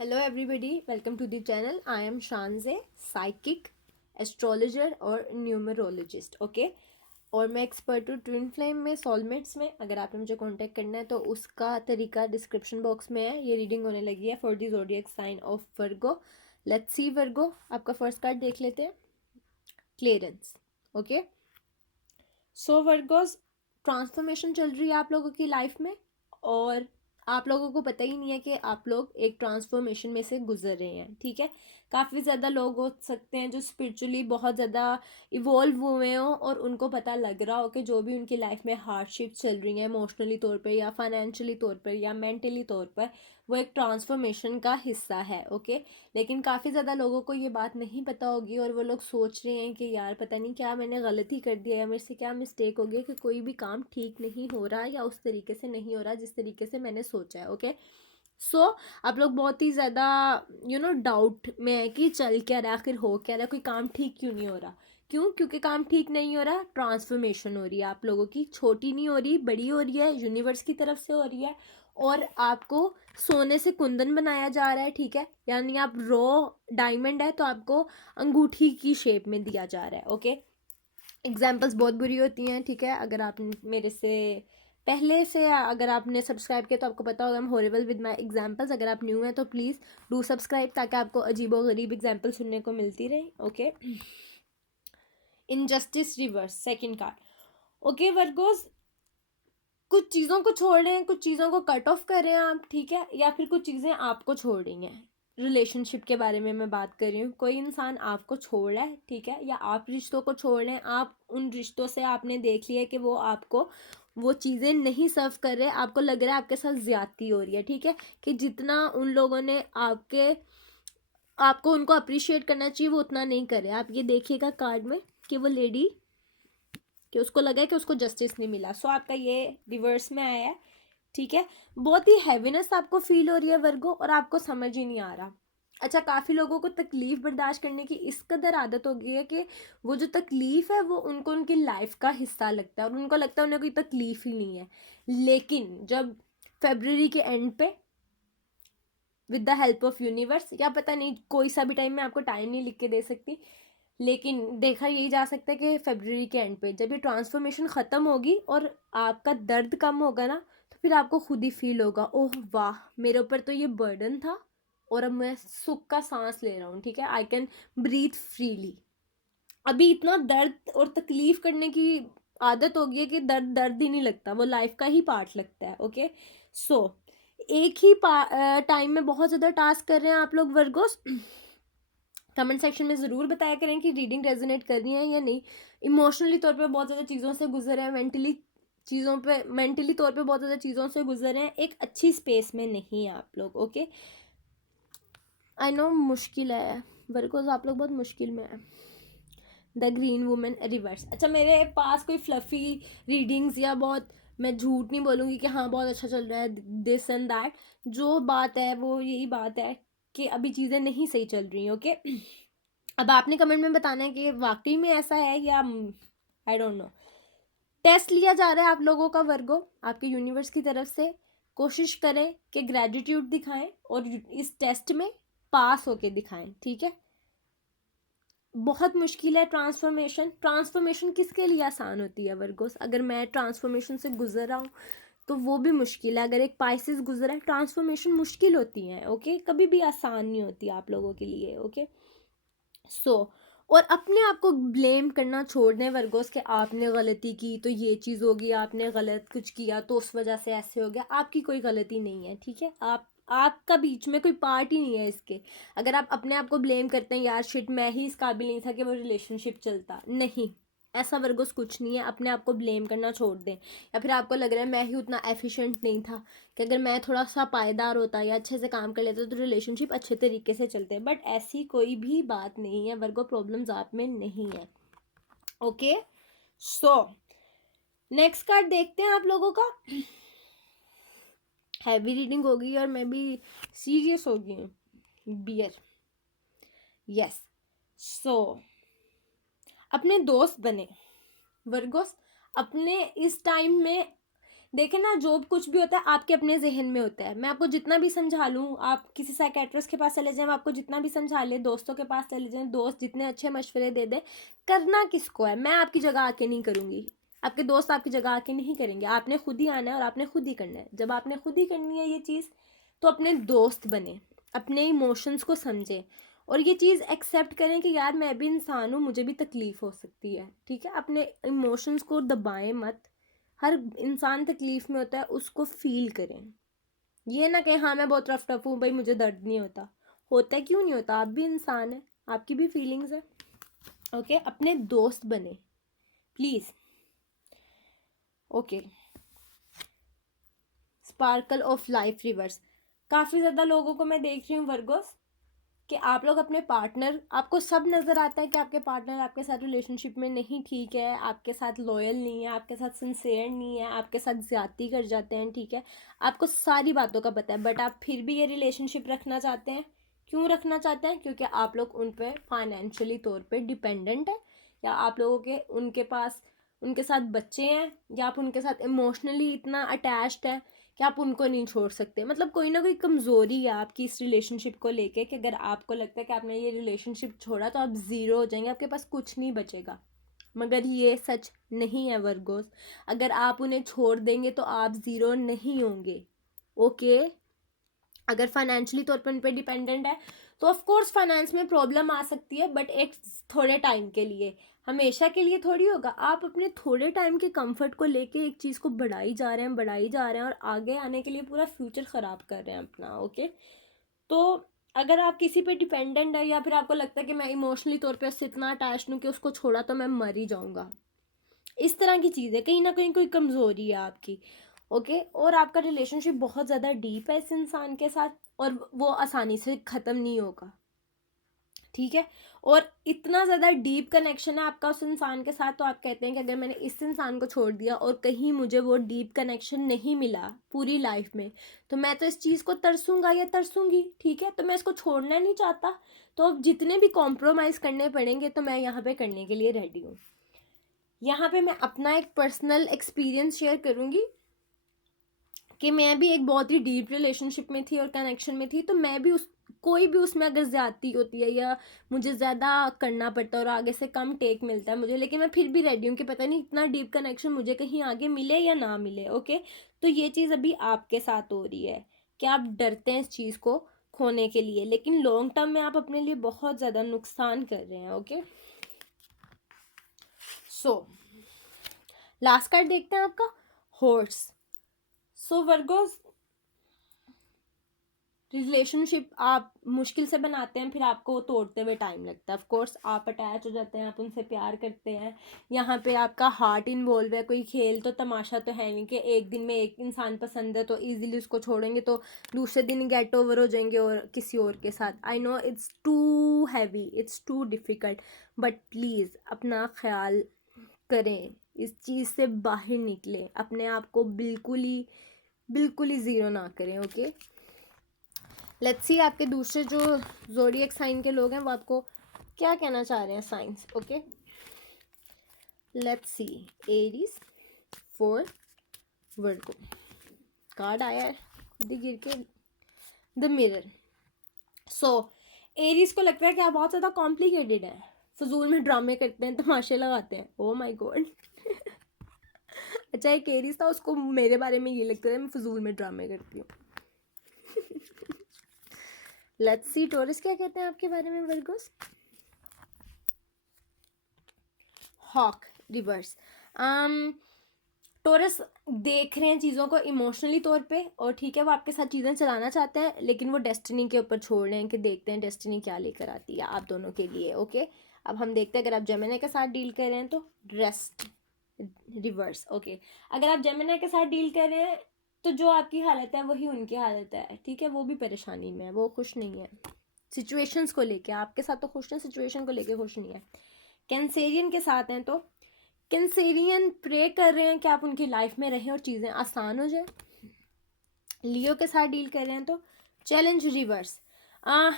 Hello everybody, welcome to the channel. I am शानजे, psychic, astrologer और numerologist. Okay, और मैं एक्सपर्ट हूँ ट्विन फ्लेम में, सोलमेट्स में। अगर आपने मुझे कांटेक्ट करना है तो उसका तरीका डिस्क्रिप्शन बॉक्स में है। ये रीडिंग होने लगी है for the zodiac sign of Virgo. Let's see Virgo, आपका फर्स्ट कार्ड देख लेते हैं, clearance. Okay, so Virgos, transformation चल रही है आप लोगों की लाइफ में और आप लोगों को पता ही नहीं है कि आप लोग एक ट्रांसफॉर्मेशन में से गुजर रहे हैं। ठीक है, काफ़ी ज़्यादा लोग हो सकते हैं जो स्पिरिचुअली बहुत ज़्यादा इवॉल्व हुए हों और उनको पता लग रहा हो कि जो भी उनकी लाइफ में हार्डशिप चल रही है इमोशनली तौर पर या फाइनेंशियली तौर पर या मेंटली तौर पर, वो एक ट्रांसफॉर्मेशन का हिस्सा है। ओके, लेकिन काफ़ी ज़्यादा लोगों को ये बात नहीं पता होगी और वो लोग सोच रहे हैं कि यार पता नहीं क्या मैंने गलती कर दिया है, मेरे से क्या मिस्टेक हो गई कि कोई भी काम ठीक नहीं हो रहा या उस तरीके से नहीं हो रहा जिस तरीके से मैंने सोचा है। ओके, सो आप लोग बहुत ही ज़्यादा डाउट में है कि चल क्या रहा, आखिर हो क्या रहा, कोई काम ठीक क्यों नहीं हो रहा। क्यों? क्योंकि काम ठीक नहीं हो रहा, ट्रांसफॉर्मेशन हो रही है आप लोगों की, छोटी नहीं हो रही, बड़ी हो रही है, यूनिवर्स की तरफ से हो रही है। और आपको सोने से कुंदन बनाया जा रहा है। ठीक है, यानी आप रॉ डायमंड है तो आपको अंगूठी की शेप में दिया जा रहा है। ओके, एग्जाम्पल्स बहुत बुरी होती हैं। ठीक है, अगर आप मेरे से पहले से अगर आपने सब्सक्राइब किया तो आपको पता होगा, I am horrible with my examples. अगर आप न्यू हैं तो प्लीज़ डू सब्सक्राइब ताकि आपको अजीबो गरीब एग्जाम्पल सुनने को मिलती रहे। Okay, injustice reverse, second card. Okay Virgo's, कुछ चीज़ों को छोड़ रहे हैं, कुछ चीज़ों को कट ऑफ कर रहे हैं आप। ठीक है, या फिर कुछ चीज़ें आपको छोड़ रही हैं। रिलेशनशिप के बारे में मैं बात कर रही हूँ, कोई इंसान आपको छोड़ रहा है। ठीक है, या आप रिश्तों को छोड़ रहे हैं, आप उन रिश्तों से आपने देख लिया कि वो आपको वो चीज़ें नहीं सर्व कर रहे, आपको लग रहा है आपके साथ ज्यादती हो रही है। ठीक है, कि जितना उन लोगों ने आपको उनको अप्रिशिएट करना चाहिए वो उतना नहीं करे। आप ये देखिएगा कार्ड में कि वो लेडी, कि उसको लगा है कि उसको जस्टिस नहीं मिला। सो आपका ये रिवर्स में आया है। ठीक है, बहुत ही हैवीनेस आपको फील हो रही है वर्गो और आपको समझ ही नहीं आ रहा। अच्छा, काफ़ी लोगों को तकलीफ बर्दाश्त करने की इस कदर आदत हो गई है कि वो जो तकलीफ है वो उनको उनकी लाइफ का हिस्सा लगता है और उनको लगता है उन्हें कोई तकलीफ ही नहीं है। लेकिन जब फेब्रुअरी के एंड पे with the help of universe, या पता नहीं कोई सा भी टाइम मैं आपको टाइम नहीं लिख के दे सकती, लेकिन देखा यही जा सकता है कि फेब्रुअरी के एंड पे जब ये ट्रांसफॉर्मेशन ख़त्म होगी और आपका दर्द कम होगा ना, तो फिर आपको खुद ही फील होगा, ओह वाह, मेरे ऊपर तो ये बर्डन था और अब मैं सुख का सांस ले रहा हूँ। ठीक है, आई कैन ब्रीथ फ्रीली। अभी इतना दर्द और तकलीफ करने की आदत हो गई है कि दर्द दर्द ही नहीं लगता, वो लाइफ का ही पार्ट लगता है। ओके, सो एक ही टाइम में बहुत ज़्यादा टास्क कर रहे हैं आप लोग वर्गोस। कमेंट सेक्शन में ज़रूर बताया करें कि रीडिंग रेजोनेट कर रही है या नहीं। इमोशनली तौर पे बहुत ज़्यादा चीज़ों से गुजर रहे हैं, मेंटली तौर पे बहुत ज़्यादा चीज़ों से गुजर रहे हैं, एक अच्छी स्पेस में नहीं है आप लोग। ओके, आई नो मुश्किल है वर्गोस, आप लोग बहुत मुश्किल में है। The green women reverse. अच्छा, मेरे पास कोई फ्लफ़ी रीडिंग्स या बहुत, मैं झूठ नहीं बोलूँगी कि हाँ बहुत अच्छा चल रहा है दिस एंड दैट। जो बात है वो यही बात है कि अभी चीज़ें नहीं सही चल रही। ओके, अब आपने कमेंट में बताना है कि वाकई में ऐसा है या आई डोंट नो। टेस्ट लिया जा रहा है आप लोगों का वर्गो, आपके यूनिवर्स की तरफ से। कोशिश करें कि ग्रेटिट्यूड दिखाएं और इस टेस्ट में पास होके दिखाएं। ठीक है, बहुत मुश्किल है ट्रांसफॉर्मेशन। ट्रांसफॉर्मेशन किसके लिए आसान होती है वर्गोस? अगर मैं ट्रांसफॉर्मेशन से गुजर रहा हूँ तो वो भी मुश्किल है। अगर एक पाइसिस गुजरा है, ट्रांसफॉर्मेशन मुश्किल होती है। ओके, कभी भी आसान नहीं होती आप लोगों के लिए। ओके, सो और अपने आप को ब्लेम करना छोड़ दें वर्गोस कि आपने गलती की तो ये चीज़ होगी, आपने गलत कुछ किया तो उस वजह से ऐसे हो गया। आपकी कोई गलती नहीं है। ठीक है, आपका बीच में कोई पार्ट ही नहीं है इसके। अगर आप अपने आप को ब्लेम करते हैं, यार शिट मैं ही इस काबिल नहीं था कि वो रिलेशनशिप चलता, नहीं, ऐसा वर्गोस कुछ नहीं है। अपने आप को ब्लेम करना छोड़ दें। या फिर आपको लग रहा है मैं ही उतना एफिशिएंट नहीं था, कि अगर मैं थोड़ा सा पायदार होता या अच्छे से काम कर लेता तो रिलेशनशिप अच्छे तरीके से चलते, बट ऐसी कोई भी बात नहीं है वर्गो, प्रॉब्लम्स आप में नहीं है। ओके, सो नेक्स्ट कार्ड देखते हैं आप लोगों का। हैवी रीडिंग होगी और मैं भी सीरियस हो गई हूँ, बियर। यस, सो अपने दोस्त बने वर्गोस। अपने इस टाइम में देखें ना, जो कुछ भी होता है आपके अपने जहन में होता है। मैं आपको जितना भी समझा लूँ, आप किसी साइकेट्रिस्ट के पास चले जाएं, वो आपको जितना भी समझा ले, दोस्तों के पास चले जाएं, दोस्त जितने अच्छे मशवरे दे दें, करना किसको है? मैं आपकी जगह आके नहीं करूँगी, आपके दोस्त आपकी जगह आके नहीं करेंगे। आपने खुद ही आना है और आपने खुद ही करना है। जब आपने खुद ही करनी है ये चीज़, तो अपने दोस्त बने, अपने इमोशंस को समझें और ये चीज़ एक्सेप्ट करें कि यार मैं भी इंसान हूँ, मुझे भी तकलीफ़ हो सकती है, ठीक है? अपने इमोशंस को दबाएं मत। हर इंसान तकलीफ़ में होता है, उसको फील करें। ये ना कहें हाँ मैं बहुत रफ टफ हूँ भाई, मुझे दर्द नहीं होता। होता है, क्यों नहीं होता? आप भी इंसान है, आपकी भी फीलिंग्स है। ओके, अपने दोस्त बने please. Okay, sparkle of life reverse. काफ़ी ज़्यादा लोगों को मैं देख रही हूँ वर्गोस, कि आप लोग अपने पार्टनर, आपको सब नज़र आता है कि आपके पार्टनर आपके साथ रिलेशनशिप में नहीं ठीक है, आपके साथ लॉयल नहीं है, आपके साथ सिंसेयर नहीं है, आपके साथ ज़्यादती कर जाते हैं, ठीक है? आपको सारी बातों का पता है, बट आप फिर भी ये रिलेशनशिप रखना चाहते हैं। क्यों रखना चाहते हैं? क्योंकि आप लोग उन पर फाइनेंशियली तौर पर डिपेंडेंट है, या आप लोगों के उनके पास उनके साथ बच्चे हैं, या आप उनके साथ इमोशनली इतना अटैच्ड है कि आप उनको नहीं छोड़ सकते। मतलब कोई ना कोई कमज़ोरी है आपकी इस रिलेशनशिप को लेके, कि अगर आपको लगता है कि आपने ये रिलेशनशिप छोड़ा तो आप ज़ीरो हो जाएंगे, आपके पास कुछ नहीं बचेगा। मगर ये सच नहीं है वर्गोस। अगर आप उन्हें छोड़ देंगे तो आप ज़ीरो नहीं होंगे। ओके, अगर फाइनेंशियली तौर पर उन पर डिपेंडेंट है तो ऑफ कोर्स फाइनेंस में प्रॉब्लम आ सकती है, बट एक थोड़े टाइम के लिए, हमेशा के लिए थोड़ी होगा। आप अपने थोड़े टाइम के कंफर्ट को लेके एक चीज़ को बढ़ाई जा रहे हैं, बढ़ाई जा रहे हैं, और आगे आने के लिए पूरा फ्यूचर ख़राब कर रहे हैं अपना। ओके, तो अगर आप किसी पे डिपेंडेंट है, या फिर आपको लगता है कि मैं इमोशनली तौर पे उससे इतना अटैच हूँ कि उसको छोड़ा तो मैं मर ही जाऊँगा, इस तरह की चीज़ है, कहीं ना कहीं कोई कमज़ोरी है आपकी। ओके, और आपका रिलेशनशिप बहुत ज़्यादा डीप है इस इंसान के साथ, और वो आसानी से ख़त्म नहीं होगा, ठीक है? और इतना ज़्यादा डीप कनेक्शन है आपका उस इंसान के साथ, तो आप कहते हैं कि अगर मैंने इस इंसान को छोड़ दिया और कहीं मुझे वो डीप कनेक्शन नहीं मिला पूरी लाइफ में, तो मैं तो इस चीज़ को तरसूंगा या तरसूंगी, ठीक है? तो मैं इसको छोड़ना नहीं चाहता, तो अब जितने भी कॉम्प्रोमाइज़ करने पड़ेंगे तो मैं यहाँ पे करने के लिए रेडी हूँ। यहाँ पे मैं अपना एक पर्सनल एक्सपीरियंस शेयर करूँगी कि मैं भी एक बहुत ही डीप रिलेशनशिप में थी और कनेक्शन में थी, तो मैं भी उस कोई भी उसमें अगर ज़्यादती होती है या मुझे ज़्यादा करना पड़ता है और आगे से कम टेक मिलता है मुझे, लेकिन मैं फिर भी रेडी हूँ कि पता नहीं इतना डीप कनेक्शन मुझे कहीं आगे मिले या ना मिले। ओके, तो ये चीज़ अभी आपके साथ हो रही है कि आप डरते हैं इस चीज़ को खोने के लिए, लेकिन लॉन्ग टर्म में आप अपने लिए बहुत ज़्यादा नुकसान कर रहे हैं। ओके, सो लास्ट कार्ड देखते हैं आपका, हॉर्स। सो वर्गोस, रिलेशनशिप आप मुश्किल से बनाते हैं, फिर आपको तोड़ते हुए टाइम लगता है। ऑफ कोर्स आप अटैच हो जाते हैं, आप उनसे प्यार करते हैं, यहाँ पे आपका हार्ट इन्वॉल्व है, कोई खेल तो तमाशा तो है नहीं कि एक दिन में एक इंसान पसंद है तो इजीली उसको छोड़ेंगे तो दूसरे दिन गेट ओवर हो जाएंगे और किसी और के साथ। I know it's too heavy, it's too difficult, but please अपना ख्याल करें, इस चीज़ से बाहर निकलें, अपने आप को बिल्कुल ही ज़ीरो ना करें। ओके, लेट्स सी आपके दूसरे जो ज़ोडिएक साइन के लोग हैं वो आपको क्या कहना चाह रहे हैं, science. Okay, let's see, Aries for Virgo. Card आया है खुद ही गिर के, द मिरर। सो एरीज को लगता है कि आप बहुत ज़्यादा कॉम्प्लिकेटेड हैं, फजूल में ड्रामे करते हैं, तमाशे लगाते हैं। ओ माई गॉड। अच्छा, एक एरीज था, उसको मेरे बारे में ये लगता है मैं फजूल में ड्रामे करती हूँ। लेट्स सी टॉरस क्या कहते हैं आपके बारे में वर्गोस। Hoc reverse. टॉरस देख रहे हैं चीज़ों को इमोशनली तौर पे, और ठीक है वो आपके साथ चीज़ें चलाना चाहते हैं, लेकिन वो डेस्टिनी के ऊपर छोड़ रहे हैं कि देखते हैं डेस्टिनी क्या लेकर आती है आप दोनों के लिए। ओके, अब हम देखते हैं अगर आप जेमिनी के साथ डील कर रहे हैं तो रेस्ट रिवर्स। ओके, अगर आप जेमिनी के साथ डील कर रहे हैं तो जो आपकी हालत है वही उनकी हालत है, ठीक है? वो भी परेशानी में है, वो खुश नहीं है सिचुएशंस को लेके, आपके साथ तो खुश है, सिचुएशन को लेके खुश नहीं है। कैंसेरियन के साथ हैं तो कैंसेरियन प्रे कर रहे हैं कि आप उनकी लाइफ में रहें और चीज़ें आसान हो जाए। लियो के साथ डील कर रहे हैं तो चैलेंज रिवर्स।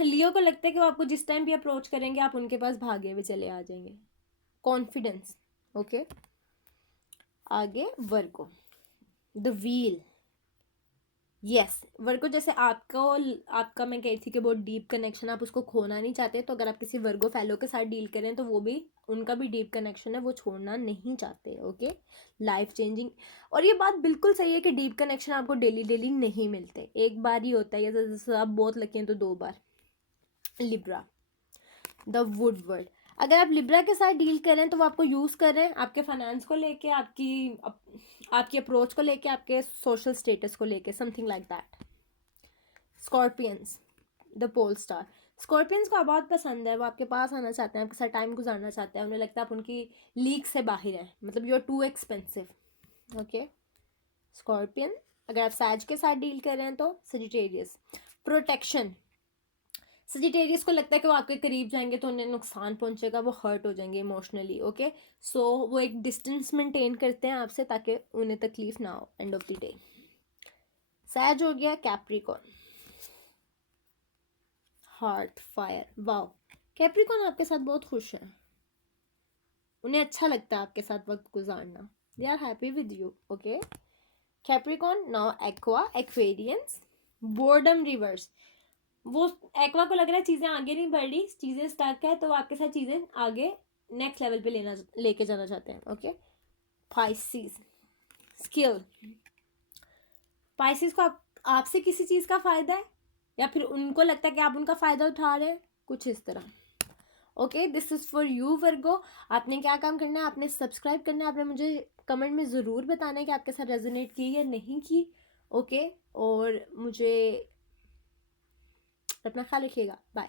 लियो को लगता है कि वो आपको जिस टाइम भी अप्रोच करेंगे आप उनके पास भागे हुए चले आ जाएंगे, कॉन्फिडेंस। ओके, आगे Virgo. The wheel. Yes, Virgo जैसे आपका मैं कह रही थी कि बहुत डीप कनेक्शन, आप उसको खोना नहीं चाहते, तो अगर आप किसी वर्गो फेलो के साथ डील करें तो वो भी, उनका भी डीप कनेक्शन है, वो छोड़ना नहीं चाहते। Okay, life changing. और ये बात बिल्कुल सही है कि डीप कनेक्शन आपको डेली डेली नहीं मिलते, एक बार ही होता है, या जैसे आप बहुत लकी हैं तो 2 बार। Libra, the wood word. अगर आप लिब्रा के साथ डील करें तो वो आपको यूज़ कर रहे हैं आपके फाइनेंस को लेके, आपकी अप्रोच को लेके, आपके सोशल स्टेटस को लेके, something like that. Scorpions, the pole star. Scorpions को बहुत पसंद है, वो आपके पास आना चाहते हैं, आपके साथ टाइम गुजारना चाहते हैं, उन्हें लगता है आप उनकी लीग से बाहर हैं, मतलब you are too expensive. Okay, Scorpion. अगर आप सैज के साथ डील कर रहे हैं तो सजिटेरियस, प्रोटेक्शन। सजिटेरियस को लगता है कि वो आपके करीब जाएंगे तो उन्हें नुकसान पहुंचेगा, वो हर्ट हो जाएंगे इमोशनली। ओके, सो वो एक डिस्टेंस मेंटेन करते हैं आपसे ताकि उन्हें तकलीफ ना हो एंड ऑफ द डे। सैज हो गया। Capricorn, heart fire. Wow, Capricorn आपके साथ बहुत खुश है, उन्हें अच्छा लगता है आपके साथ वक्त गुजारना, they are happy with you. Okay, Capricorn. Now Aqua, Aquarians, boredom reverse. वो एक्वा को लग रहा है चीज़ें आगे नहीं बढ़ रही, चीज़ें स्टक है, तो वो आपके साथ चीज़ें आगे नेक्स्ट लेवल पे लेके जाना चाहते हैं। Okay, Pisces, skill. पाइसिस को आपसे किसी चीज़ का फ़ायदा है, या फिर उनको लगता है कि आप उनका फ़ायदा उठा रहे हैं, कुछ इस तरह। Okay, this is for you Virgo. आपने क्या काम करना है, आपने सब्सक्राइब करना है, आपने मुझे कमेंट में ज़रूर बताना है कि आपके साथ रेजोनेट की या नहीं की। ओके, और मुझे अपना ख्याल रखिएगा, बाय।